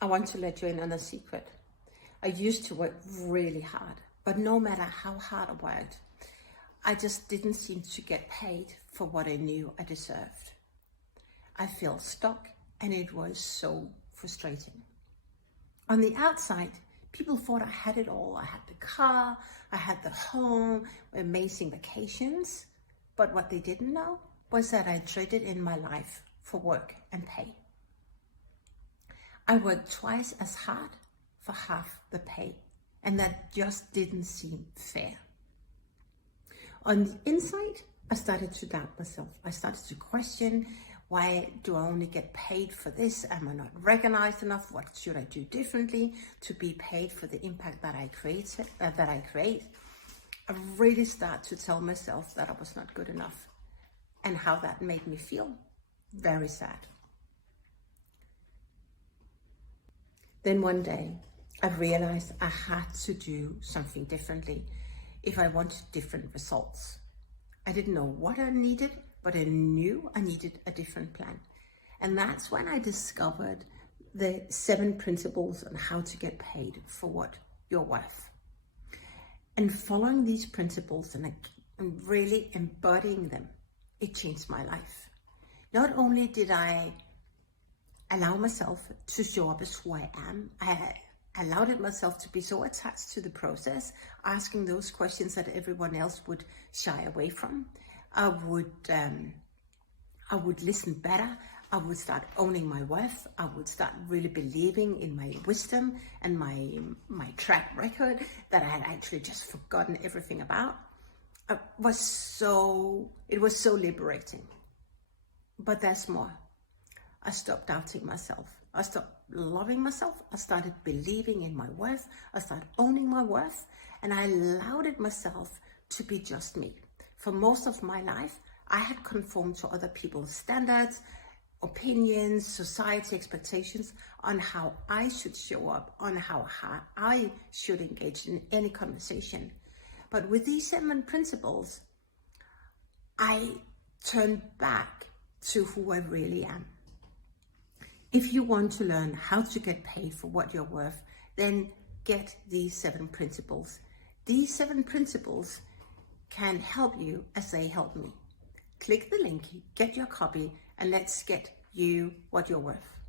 I want to let you in on a secret. I used to work really hard, but no matter how hard I worked, I just didn't seem to get paid for what I knew I deserved. I felt stuck, and it was so frustrating. On the outside, people thought I had it all. I had the car, I had the home, amazing vacations. But what they didn't know was that I traded in my life for work and pay. I worked twice as hard for half the pay, and that just didn't seem fair. On the inside, I started to doubt myself. I started to question, why do I only get paid for this? Am I not recognized enough? What should I do differently to be paid for the impact that I create? I really started to tell myself that I was not good enough, and how that made me feel very sad. Then one day, I realized I had to do something differently if I wanted different results. I didn't know what I needed, but I knew I needed a different plan. And that's when I discovered the 7 principles on how to get paid for what you're worth. And following these principles and really embodying them, it changed my life. Not only did I allow myself to show up as who I am, I allowed myself to be so attached to the process, asking those questions that everyone else would shy away from. I would listen better. I would start owning my worth. I would start really believing in my wisdom and my track record that I had actually just forgotten everything about. It was so liberating. But there's more. I stopped doubting myself. I stopped loving myself. I started believing in my worth. I started owning my worth, and I allowed myself to be just me. For most of my life, I had conformed to other people's standards, opinions, society expectations on how I should show up, on how I should engage in any conversation. But with these 7 principles, I turned back to who I really am. If you want to learn how to get paid for what you're worth, then get these 7 principles. These 7 principles can help you as they help me. Click the link, get your copy, and let's get you what you're worth.